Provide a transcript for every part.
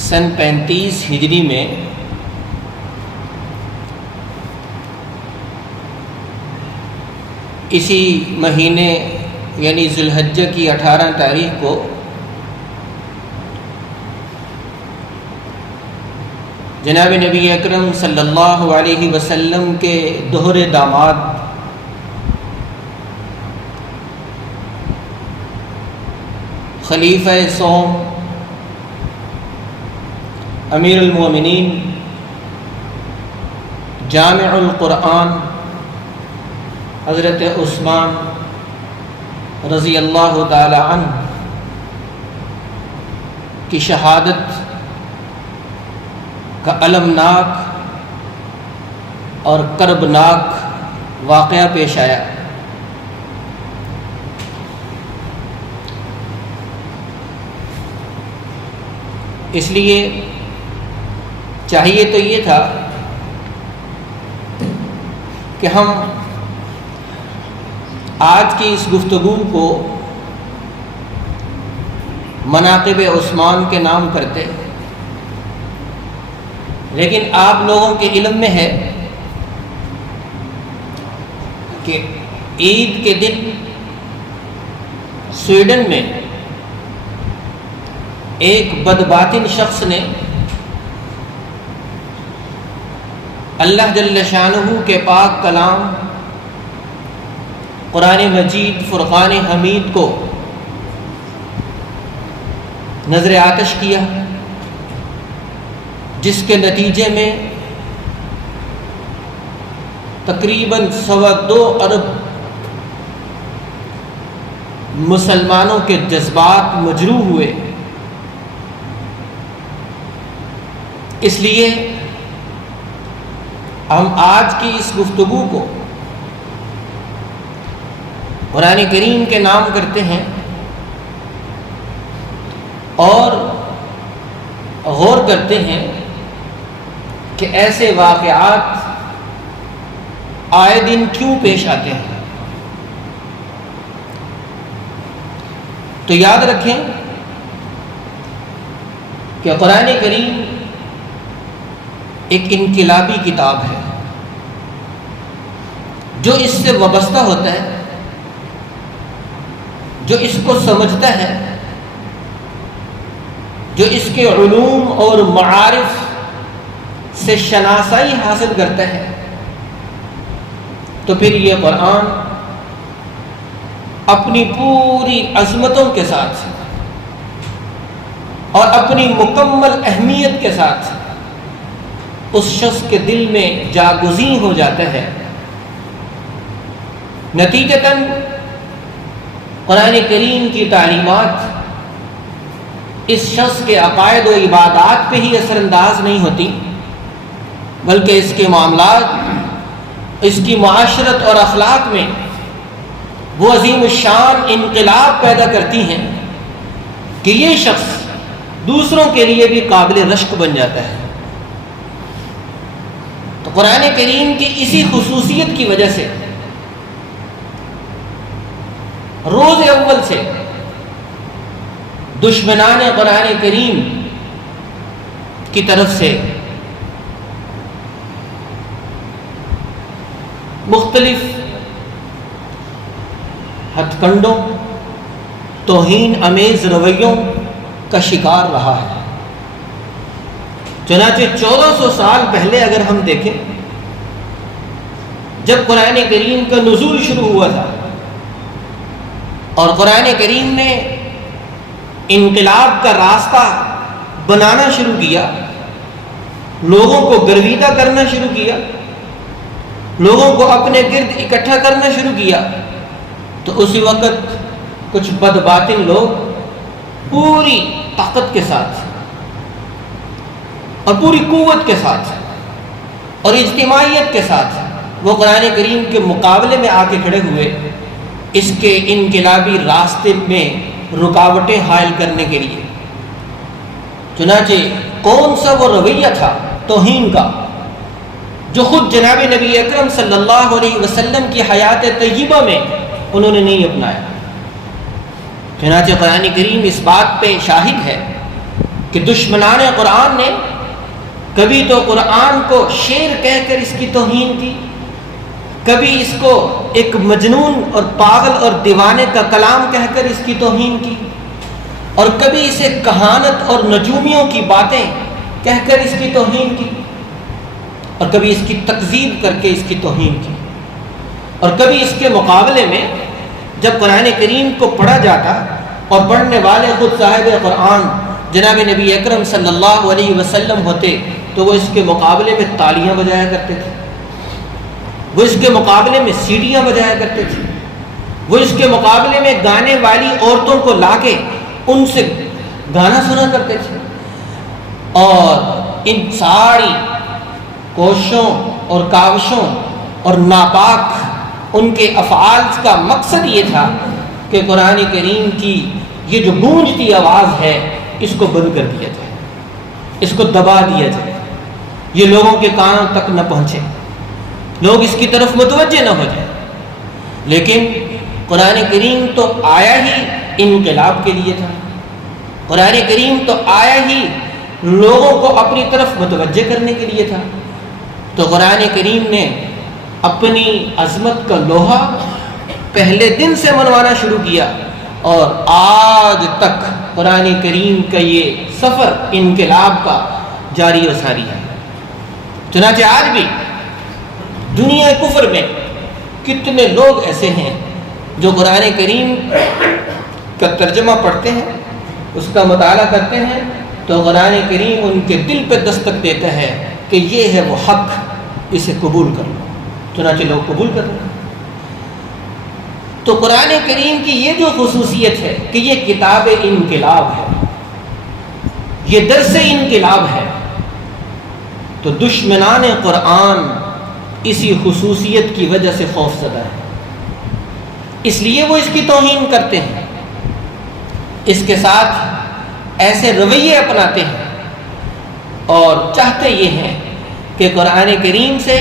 سن 35 ہجری میں اسی مہینے یعنی ذی الحجہ کی 18 تاریخ کو جناب نبی اکرم صلی اللہ علیہ وسلم کے دوہرے داماد خلیفہ سوم امیر المومنین جامع القرآن حضرت عثمان رضی اللہ تعالی عنہ کی شہادت کا المناک اور کربناک واقعہ پیش آیا۔ اس لیے چاہیے تو یہ تھا کہ ہم آج کی اس گفتگو کو مناقب عثمان کے نام کرتے، لیکن آپ لوگوں کے علم میں ہے کہ عید کے دن سویڈن میں ایک بدباطن شخص نے اللہ جل شانہ کے پاک کلام قرآن مجید فرقان حمید کو نظر آتش کیا، جس کے نتیجے میں تقریباً 2.25 ارب مسلمانوں کے جذبات مجروح ہوئے۔ اس لیے ہم آج کی اس گفتگو کو قرآن کریم کے نام کرتے ہیں اور غور کرتے ہیں کہ ایسے واقعات آئے دن کیوں پیش آتے ہیں۔ تو یاد رکھیں کہ قرآن کریم ایک انقلابی کتاب ہے، جو اس سے وابستہ ہوتا ہے، جو اس کو سمجھتا ہے، جو اس کے علوم اور معارف سے شناسائی حاصل کرتا ہے، تو پھر یہ قرآن اپنی پوری عظمتوں کے ساتھ اور اپنی مکمل اہمیت کے ساتھ اس شخص کے دل میں جاگزین ہو جاتا ہے۔ نتیجتاً قرآن کریم کی تعلیمات اس شخص کے عقائد و عبادات پہ ہی اثر انداز نہیں ہوتی، بلکہ اس کے معاملات، اس کی معاشرت اور اخلاق میں وہ عظیم الشان انقلاب پیدا کرتی ہیں کہ یہ شخص دوسروں کے لیے بھی قابل رشک بن جاتا ہے۔ تو قرآن کریم کی اسی خصوصیت کی وجہ سے روز اول سے دشمنان قرآن کریم کی طرف سے مختلف ہتھ کنڈوں، توہین آمیز رویوں کا شکار رہا ہے۔ چنانچہ 1400 سال پہلے اگر ہم دیکھیں، جب قرآن کریم کا نزول شروع ہوا تھا اور قرآن کریم نے انقلاب کا راستہ بنانا شروع کیا، لوگوں کو گرویدہ کرنا شروع کیا، لوگوں کو اپنے گرد اکٹھا کرنا شروع کیا، تو اسی وقت کچھ بدباطن لوگ پوری طاقت کے ساتھ اور پوری قوت کے ساتھ اور اجتماعیت کے ساتھ وہ قرآن کریم کے مقابلے میں آ کے کھڑے ہوئے، اس کے انقلابی راستے میں رکاوٹیں حائل کرنے کے لیے۔ چنانچہ کون سا وہ رویہ تھا توہین کا جو خود جناب نبی اکرم صلی اللہ علیہ وسلم کی حیات طیبہ میں انہوں نے نہیں اپنایا۔ چنانچہ قرآن کریم اس بات پہ شاہد ہے کہ دشمنان قرآن نے کبھی تو قرآن کو شعر کہہ کر اس کی توہین کی، کبھی اس کو ایک مجنون اور پاگل اور دیوانے کا کلام کہہ کر اس کی توہین کی، اور کبھی اسے کہانت اور نجومیوں کی باتیں کہہ کر اس کی توہین کی، اور کبھی اس کی تکذیب کر کے اس کی توہین کی، اور کبھی اس کے مقابلے میں جب قرآن کریم کو پڑھا جاتا اور پڑھنے والے خود صاحب قرآن جناب نبی اکرم صلی اللہ علیہ وسلم ہوتے تو وہ اس کے مقابلے میں تالیاں بجایا کرتے تھے، وہ اس کے مقابلے میں سیٹیاں بجایا کرتے تھے، وہ اس کے مقابلے میں گانے والی عورتوں کو لا کے ان سے گانا سنا کرتے تھے، اور ان ساری کوششوں اور کاوشوں اور ناپاک ان کے افعال کا مقصد یہ تھا کہ قرآن کریم کی یہ جو گونجتی آواز ہے اس کو بند کر دیا جائے، اس کو دبا دیا جائے، یہ لوگوں کے کانوں تک نہ پہنچے، لوگ اس کی طرف متوجہ نہ ہو جائیں۔ لیکن قرآن کریم تو آیا ہی انقلاب کے لیے تھا، قرآن کریم تو آیا ہی لوگوں کو اپنی طرف متوجہ کرنے کے لیے تھا، تو قرآن کریم نے اپنی عظمت کا لوہا پہلے دن سے منوانا شروع کیا، اور آج تک قرآن کریم کا یہ سفر انقلاب کا جاری و ساری ہے۔ چنانچہ آج بھی دنیا کفر میں کتنے لوگ ایسے ہیں جو قرآن کریم کا ترجمہ پڑھتے ہیں، اس کا مطالعہ کرتے ہیں، تو قرآن کریم ان کے دل پہ دستک دیتا ہے کہ یہ ہے وہ حق، اسے قبول کر لو، چنانچہ لوگ قبول کر لو۔ تو قرآن کریم کی یہ جو خصوصیت ہے کہ یہ کتاب انقلاب ہے، یہ درس انقلاب ہے، تو دشمنان قرآن اسی خصوصیت کی وجہ سے خوف زدہ ہے، اس لیے وہ اس کی توہین کرتے ہیں، اس کے ساتھ ایسے رویے اپناتے ہیں، اور چاہتے یہ ہیں کہ قرآن کریم سے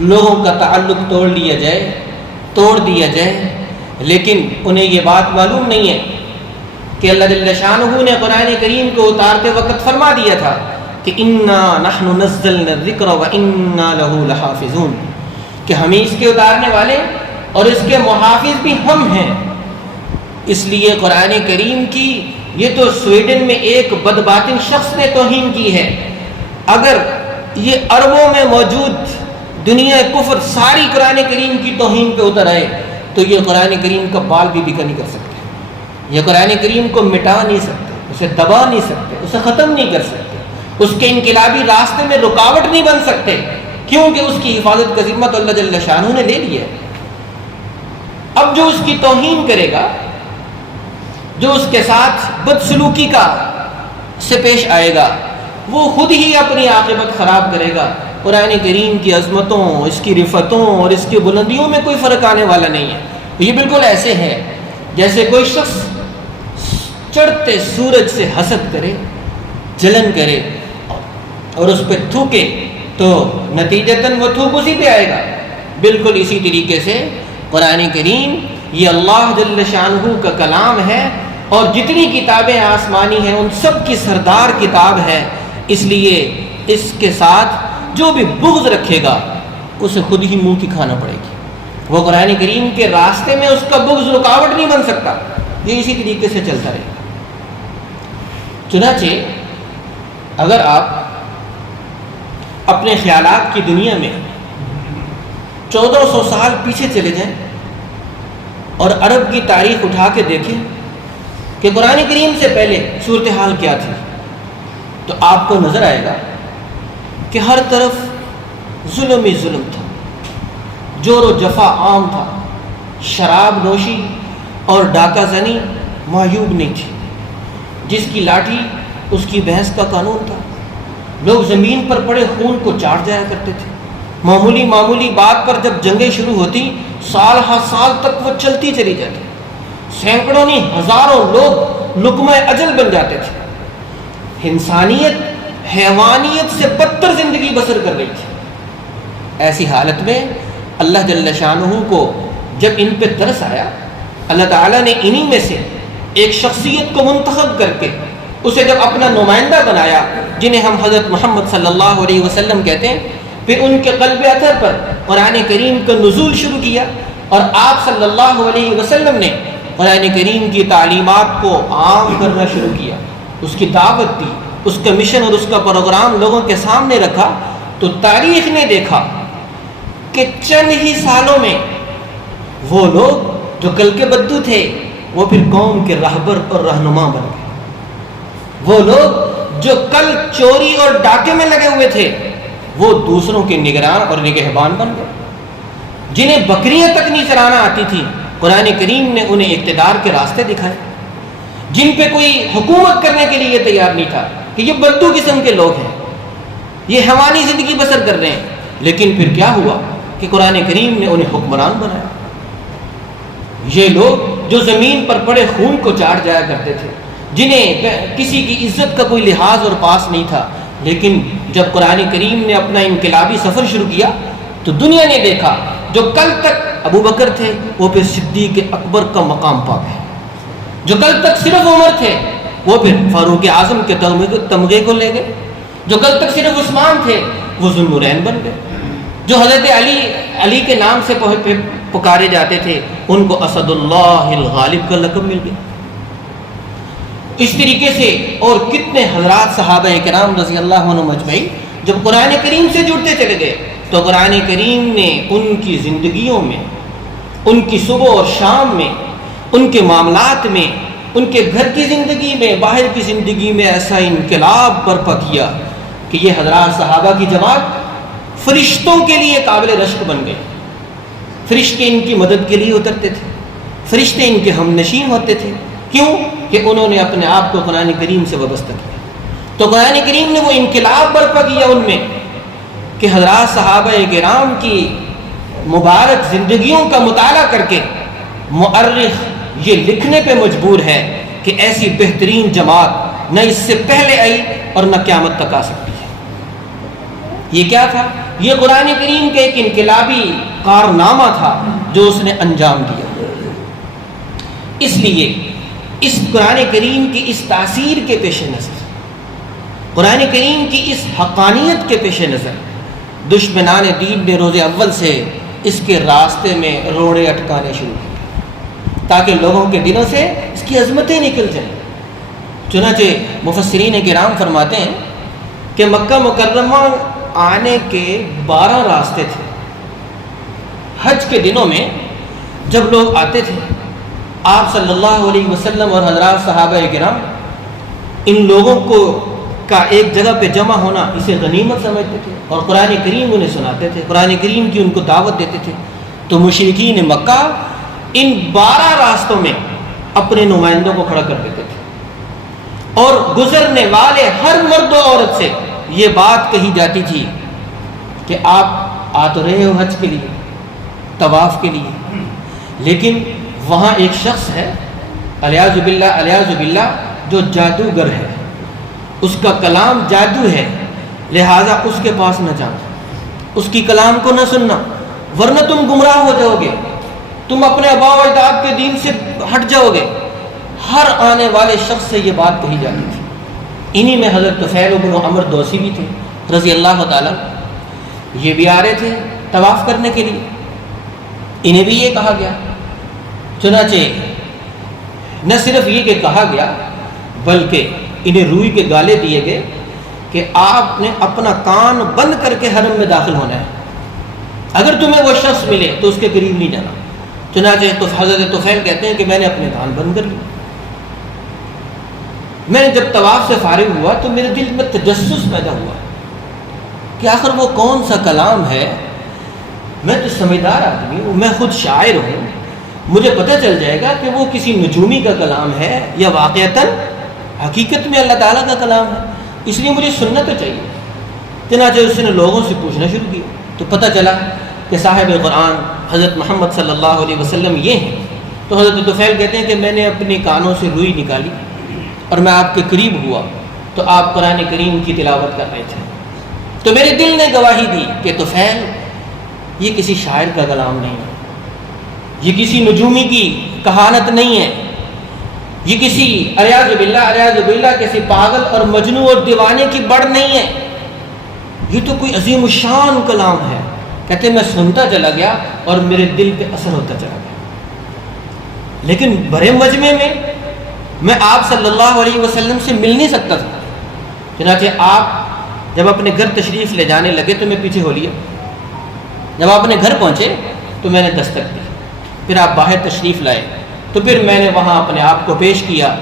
لوگوں کا تعلق توڑ دیا جائے، لیکن انہیں یہ بات معلوم نہیں ہے کہ اللہ جل شانہ نے قرآن کریم کو اتارتے وقت فرما دیا تھا کہ انا نحن نزلنا الذکر وانا لہ لحافظون، کہ ہم اس کے اتارنے والے اور اس کے محافظ بھی ہم ہیں۔ اس لیے قرآن کریم کی یہ تو سویڈن میں ایک بدباطن شخص نے توہین کی ہے، اگر یہ عربوں میں موجود دنیا کفر ساری قرآن کریم کی توہین پہ اتر آئے تو یہ قرآن کریم کا بال بھی بکا نہیں کر سکتے، یہ قرآن کریم کو مٹا نہیں سکتے، اسے دبا نہیں سکتے، اسے ختم نہیں کر سکتے، اس کے انقلابی راستے میں رکاوٹ نہیں بن سکتے، کیونکہ اس کی حفاظت کا ذمہ تو اللہ جل شانہ نے لے لیا ہے۔ اب جو اس کی توہین کرے گا، جو اس کے ساتھ بدسلوکی کا سے پیش آئے گا، وہ خود ہی اپنی عاقبت خراب کرے گا۔ قرآن کریم کی عظمتوں، اس کی رفتوں اور اس کی بلندیوں میں کوئی فرق آنے والا نہیں ہے۔ یہ بالکل ایسے ہے جیسے کوئی شخص چڑھتے سورج سے حسد کرے، جلن کرے اور اس پہ تھوکے تو نتیجتاً وہ تھوک اسی پہ آئے گا۔ بالکل اسی طریقے سے قرآن کریم یہ اللہ جل شانہ کا کلام ہے، اور جتنی کتابیں آسمانی ہیں ان سب کی سردار کتاب ہے، اس لیے اس کے ساتھ جو بھی بغض رکھے گا اسے خود ہی منہ کی کھانا پڑے گی، وہ قرآن کریم کے راستے میں اس کا بغض رکاوٹ نہیں بن سکتا، یہ اسی طریقے سے چلتا رہے گا۔ چنانچہ اگر آپ اپنے خیالات کی دنیا میں 1400 سال پیچھے چلے جائیں اور عرب کی تاریخ اٹھا کے دیکھیں کہ قرآن کریم سے پہلے صورتحال کیا تھی، تو آپ کو نظر آئے گا کہ ہر طرف ظلم ہی ظلم تھا، جور و جفا عام تھا، شراب نوشی اور ڈاکہ زنی معیوب نہیں تھی، جس کی لاٹھی اس کی بھینس کا قانون تھا، لوگ زمین پر پڑے خون کو چاٹ جایا کرتے تھے، معمولی بات پر جب جنگیں شروع ہوتی سال ہر سال تک وہ چلتی چلی جاتی، سینکڑوں نہیں ہزاروں لوگ لقمہ اجل بن جاتے تھے، انسانیت حیوانیت سے بدتر زندگی بسر کر رہی تھی۔ ایسی حالت میں اللہ جل شانہ کو جب ان پہ ترس آیا، اللہ تعالیٰ نے انہی میں سے ایک شخصیت کو منتخب کر کے اسے جب اپنا نمائندہ بنایا، جنہیں ہم حضرت محمد صلی اللہ علیہ وسلم کہتے ہیں، پھر ان کے قلب اطہر پر قرآن کریم کا نزول شروع کیا، اور آپ صلی اللہ علیہ وسلم نے قرآن کریم کی تعلیمات کو عام کرنا شروع کیا، اس کی دعوت دی، اس کا مشن اور اس کا پروگرام لوگوں کے سامنے رکھا، تو تاریخ نے دیکھا کہ چند ہی سالوں میں وہ لوگ جو کل کے بدو تھے وہ پھر قوم کے رہبر اور رہنما بن گئے، وہ لوگ جو کل چوری اور ڈاکے میں لگے ہوئے تھے وہ دوسروں کے نگران اور نگہبان بن گئے، جنہیں بکریاں تک نہیں چلانا آتی تھی قرآن کریم نے انہیں اقتدار کے راستے دکھائے، جن پہ کوئی حکومت کرنے کے لیے تیار نہیں تھا کہ یہ بدو قسم کے لوگ ہیں، یہ حیوانی زندگی بسر کر رہے ہیں، لیکن پھر کیا ہوا کہ قرآن کریم نے انہیں حکمران بنایا۔ یہ لوگ جو زمین پر پڑے خون کو چاٹ جایا کرتے تھے، جنہیں کسی کی عزت کا کوئی لحاظ اور پاس نہیں تھا، لیکن جب قرآن کریم نے اپنا انقلابی سفر شروع کیا تو دنیا نے دیکھا جو کل تک ابو بکر تھے وہ پھر صدیق اکبر کا مقام پا گئے، جو کل تک صرف عمر تھے وہ پھر فاروق اعظم کے تمغے کو لے گئے، جو کل تک صرف عثمان تھے وہ ذو النورین بن گئے، جو حضرت علی کے نام سے پکارے جاتے تھے ان کو اسد اللہ الغالب کا لقب مل گیا۔ اس طریقے سے اور کتنے حضرات صحابہ کرام رضی اللہ عنہم اجمعین جب قرآن کریم سے جڑتے چلے گئے تو قرآن کریم نے ان کی زندگیوں میں، ان کی صبح اور شام میں، ان کے معاملات میں، ان کے گھر کی زندگی میں، باہر کی زندگی میں ایسا انقلاب برپا کیا کہ یہ حضرات صحابہ کی جماعت فرشتوں کے لیے قابل رشک بن گئے، فرشتے ان کی مدد کے لیے اترتے تھے، فرشتے ان کے ہم نشین ہوتے تھے، کیوں کہ انہوں نے اپنے آپ کو قرآن کریم سے وابستہ کیا۔ تو قرآن کریم نے وہ انقلاب برپا کیا ان میں کہ حضرات صحابہ کرام کی مبارک زندگیوں کا مطالعہ کر کے مؤرخ یہ لکھنے پہ مجبور ہے کہ ایسی بہترین جماعت نہ اس سے پہلے آئی اور نہ قیامت تک آ سکتی ہے۔ یہ کیا تھا؟ یہ قرآن کریم کا ایک انقلابی کارنامہ تھا جو اس نے انجام دیا۔ اس لیے اس قرآن کریم کی اس تاثیر کے پیش نظر، قرآن کریم کی اس حقانیت کے پیش نظر دشمنان دین نے روز اول سے اس کے راستے میں روڑے اٹکانے شروع کیے تاکہ لوگوں کے دلوں سے اس کی عظمتیں نکل جائیں۔ چنانچہ مفسرین کرام فرماتے ہیں کہ مکہ مکرمہ آنے کے 12 راستے تھے۔ حج کے دنوں میں جب لوگ آتے تھے آپ صلی اللہ علیہ وسلم اور حضرات صحابہ کرام ان لوگوں کو کا ایک جگہ پہ جمع ہونا اسے غنیمت سمجھتے تھے اور قرآن کریم انہیں سناتے تھے، قرآن کریم کی ان کو دعوت دیتے تھے۔ تو مشرکین مکہ ان 12 راستوں میں اپنے نمائندوں کو کھڑا کر دیتے تھے اور گزرنے والے ہر مرد و عورت سے یہ بات کہی جاتی تھی کہ آپ آ تو رہے ہو حج کے لیے، طواف کے لیے، لیکن وہاں ایک شخص ہے الیاذ باللہ جو جادوگر ہے، اس کا کلام جادو ہے، لہٰذا اس کے پاس نہ جانا، اس کی کلام کو نہ سننا، ورنہ تم گمراہ ہو جاؤ گے، تم اپنے آباء و اجداد کے دین سے ہٹ جاؤ گے۔ ہر آنے والے شخص سے یہ بات کہی جاتی تھی۔ انہی میں حضرت طفیل بن عمر دوسی بھی تھے رضی اللہ تعالیٰ، یہ بھی آ رہے تھے طواف کرنے کے لیے، انہیں بھی یہ کہا گیا۔ چنانچہ نہ صرف یہ کہ کہا گیا بلکہ انہیں روئی کے گالے دیے گئے کہ آپ نے اپنا کان بند کر کے حرم میں داخل ہونا ہے، اگر تمہیں وہ شخص ملے تو اس کے قریب نہیں جانا۔ چنانچہ حضرت طفیل کہتے ہیں کہ میں نے اپنے کان بند کر لیے۔ میں جب طواف سے فارغ ہوا تو میرے دل میں تجسس پیدا ہوا کہ آخر وہ کون سا کلام ہے، میں تو سمجھدار آدمی ہوں، میں خود شاعر ہوں، مجھے پتہ چل جائے گا کہ وہ کسی نجومی کا کلام ہے یا واقعتاً حقیقت میں اللہ تعالیٰ کا کلام ہے، اس لیے مجھے سننا تو چاہیے۔ چنانچہ اس نے لوگوں سے پوچھنا شروع کیا تو پتہ چلا کہ صاحب قرآن حضرت محمد صلی اللہ علیہ وسلم یہ ہیں۔ تو حضرت طفیل کہتے ہیں کہ میں نے اپنے کانوں سے روئی نکالی اور میں آپ کے قریب ہوا تو آپ قرآن کریم کی تلاوت کر رہے تھے، تو میرے دل نے گواہی دی کہ طفیل یہ کسی شاعر کا کلام نہیں ہے، یہ کسی نجومی کی کہانت نہیں ہے، یہ کسی اریاض باللہ کسی پاگل اور مجنون اور دیوانے کی بڑھ نہیں ہے، یہ تو کوئی عظیم الشان کلام ہے۔ کہتے میں سنتا چلا گیا اور میرے دل پہ اثر ہوتا چلا گیا، لیکن بڑے مجمع میں آپ صلی اللہ علیہ وسلم سے مل نہیں سکتا تھا۔ چنانچہ آپ جب اپنے گھر تشریف لے جانے لگے تو میں پیچھے ہو لیا، جب آپ اپنے گھر پہنچے تو میں نے دستک دی، پھر آپ باہر تشریف لائے تو پھر میں نے وہاں اپنے آپ کو پیش کیا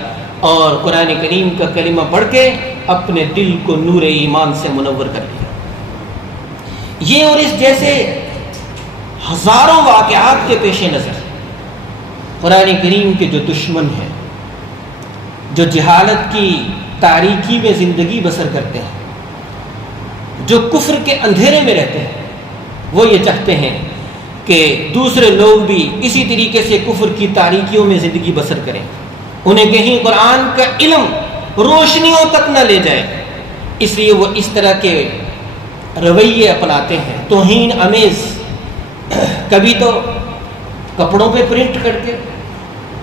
اور قرآن کریم کا کلمہ پڑھ کے اپنے دل کو نور ایمان سے منور کر دیا۔ یہ اور اس جیسے ہزاروں واقعات کے پیش نظر قرآن کریم کے جو دشمن ہیں، جو جہالت کی تاریکی میں زندگی بسر کرتے ہیں، جو کفر کے اندھیرے میں رہتے ہیں، وہ یہ چاہتے ہیں کہ دوسرے لوگ بھی اسی طریقے سے کفر کی تاریکیوں میں زندگی بسر کریں، انہیں کہیں قرآن کا علم روشنیوں تک نہ لے جائے، اس لیے وہ اس طرح کے رویے اپناتے ہیں توہین آمیز۔ کبھی تو کپڑوں پہ پرنٹ کر کے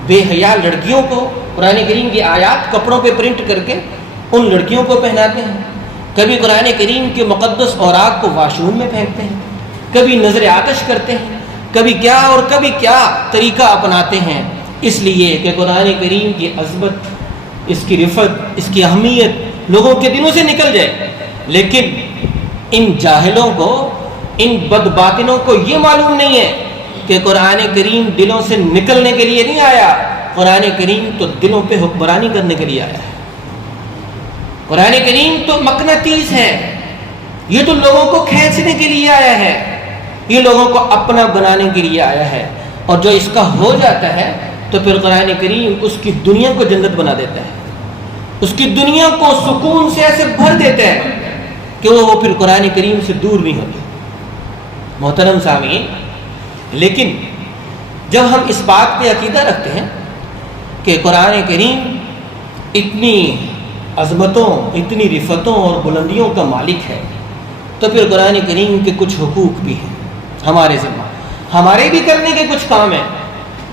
بے حیا لڑکیوں کو قرآن کریم کی آیات کپڑوں پہ پرنٹ کر کے ان لڑکیوں کو پہناتے ہیں، کبھی قرآن کریم کے مقدس اوراق کو واش روم میں پھینکتے ہیں، کبھی نظر آتش کرتے ہیں، کبھی کیا اور کبھی کیا طریقہ اپناتے ہیں، اس لیے کہ قرآن کریم کی عظمت، اس کی رفعت، اس کی اہمیت لوگوں کے دلوں سے نکل جائے۔ لیکن ان جاہلوں کو، ان بدباطنوں کو یہ معلوم نہیں ہے کہ قرآن کریم دلوں سے نکلنے کے لیے نہیں آیا، قرآن کریم تو دلوں پہ حکمرانی کرنے کے لیے آیا ہے۔ قرآن کریم تو مقناطیس ہے، یہ تو لوگوں کو کھینچنے کے لیے آیا ہے، یہ لوگوں کو اپنا بنانے کے لیے آیا ہے، اور جو اس کا ہو جاتا ہے تو پھر قرآن کریم اس کی دنیا کو جنت بنا دیتا ہے، اس کی دنیا کو سکون سے ایسے بھر دیتا ہے کہ وہ پھر قرآن کریم سے دور نہیں ہوتے۔ محترم سامعین، لیکن جب ہم اس بات پہ عقیدہ رکھتے ہیں کہ قرآن کریم اتنی عظمتوں، اتنی رفتوں اور بلندیوں کا مالک ہے، تو پھر قرآن کریم کے کچھ حقوق بھی ہیں ہمارے ذمہ، ہمارے بھی کرنے کے کچھ کام ہیں۔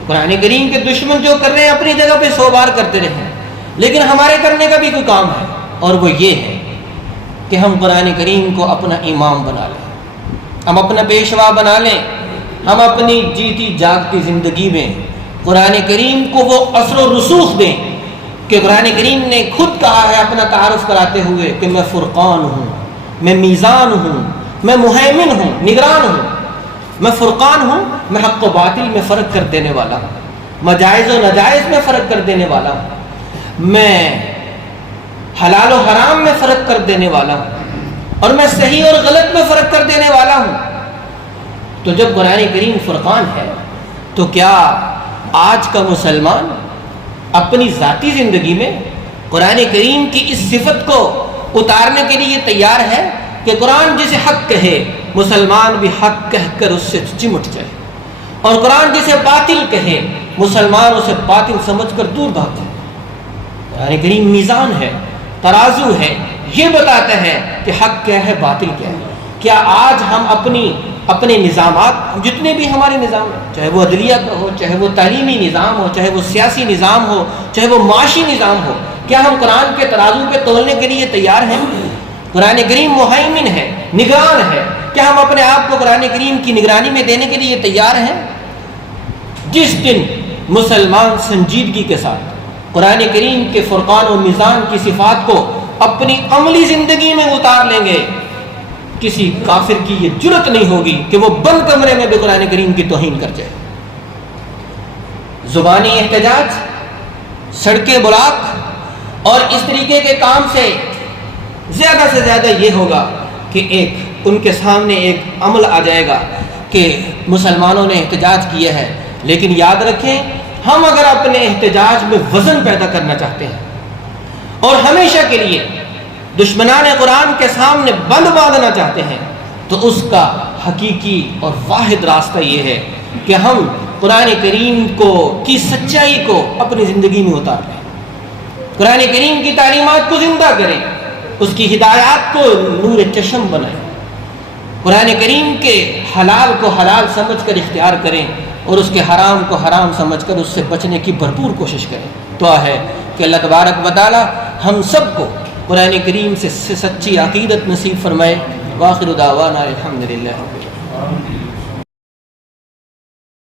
قرآن کریم کے دشمن جو کر رہے ہیں اپنی جگہ پہ 100 بار کرتے رہے، لیکن ہمارے کرنے کا بھی کوئی کام ہے، اور وہ یہ ہے کہ ہم قرآن کریم کو اپنا امام بنا لیں، ہم اپنا پیشوا بنا لیں، ہم اپنی جیتی جاگتی زندگی میں قرآن کریم کو وہ اثر و رسوخ دیں کہ قرآن کریم نے خود کہا ہے اپنا تعارف کراتے ہوئے کہ میں فرقان ہوں، میں میزان ہوں، میں مہیمن ہوں، نگران ہوں، میں فرقان ہوں، میں حق و باطل میں فرق کر دینے والا ہوں، میں جائز و ناجائز میں فرق کر دینے والا ہوں، میں حلال و حرام میں فرق کر دینے والا ہوں، اور میں صحیح اور غلط میں فرق کر دینے والا ہوں۔ تو جب قرآن کریم فرقان ہے تو کیا آج کا مسلمان اپنی ذاتی زندگی میں قرآن کریم کی اس صفت کو اتارنے کے لیے تیار ہے کہ قرآن جسے حق کہے مسلمان بھی حق کہہ کر اس سے چمٹ جائے، اور قرآن جسے باطل کہے مسلمان اسے باطل سمجھ کر دور بھاگ جائے؟ قرآن کریم میزان ہے، ترازو ہے، یہ بتاتا ہے کہ حق کیا ہے، باطل کیا ہے۔ کیا آج ہم اپنے نظامات، جتنے بھی ہمارے نظام ہیں، چاہے وہ عدلیہ کا ہو، چاہے وہ تعلیمی نظام ہو، چاہے وہ سیاسی نظام ہو، چاہے وہ معاشی نظام ہو، کیا ہم قرآن کے ترازو پہ تولنے کے لیے تیار ہیں؟ قرآن کریم مہیمن ہے، نگران ہے، کیا ہم اپنے آپ کو قرآن کریم کی نگرانی میں دینے کے لیے تیار ہیں؟ جس دن مسلمان سنجیدگی کے ساتھ قرآن کریم کے فرقان و میزان کی صفات کو اپنی عملی زندگی میں اتار لیں گے، کسی کافر کی یہ جرت نہیں ہوگی کہ وہ بند کمرے میں بھی قرآن کریم کی توہین کر جائے۔ زبانی احتجاج، سڑکیں بلاک اور اس طریقے کے کام سے زیادہ یہ ہوگا کہ ان کے سامنے ایک عمل آ جائے گا کہ مسلمانوں نے احتجاج کیا ہے، لیکن یاد رکھیں ہم اگر اپنے احتجاج میں وزن پیدا کرنا چاہتے ہیں اور ہمیشہ کے لیے دشمنان قرآن کے سامنے بند باندھنا چاہتے ہیں، تو اس کا حقیقی اور واحد راستہ یہ ہے کہ ہم قرآن کریم کی سچائی کو اپنی زندگی میں اتار لیں، قرآن کریم کی تعلیمات کو زندہ کریں، اس کی ہدایات کو نور چشم بنائیں، قرآن کریم کے حلال کو حلال سمجھ کر اختیار کریں اور اس کے حرام کو حرام سمجھ کر اس سے بچنے کی بھرپور کوشش کریں۔ دعا ہے کہ اللہ تبارک و تعالی ہم سب کو قرآن کریم سے سچی عقیدت نصیب فرمائے۔ وآخر دعوانا الحمدللہ۔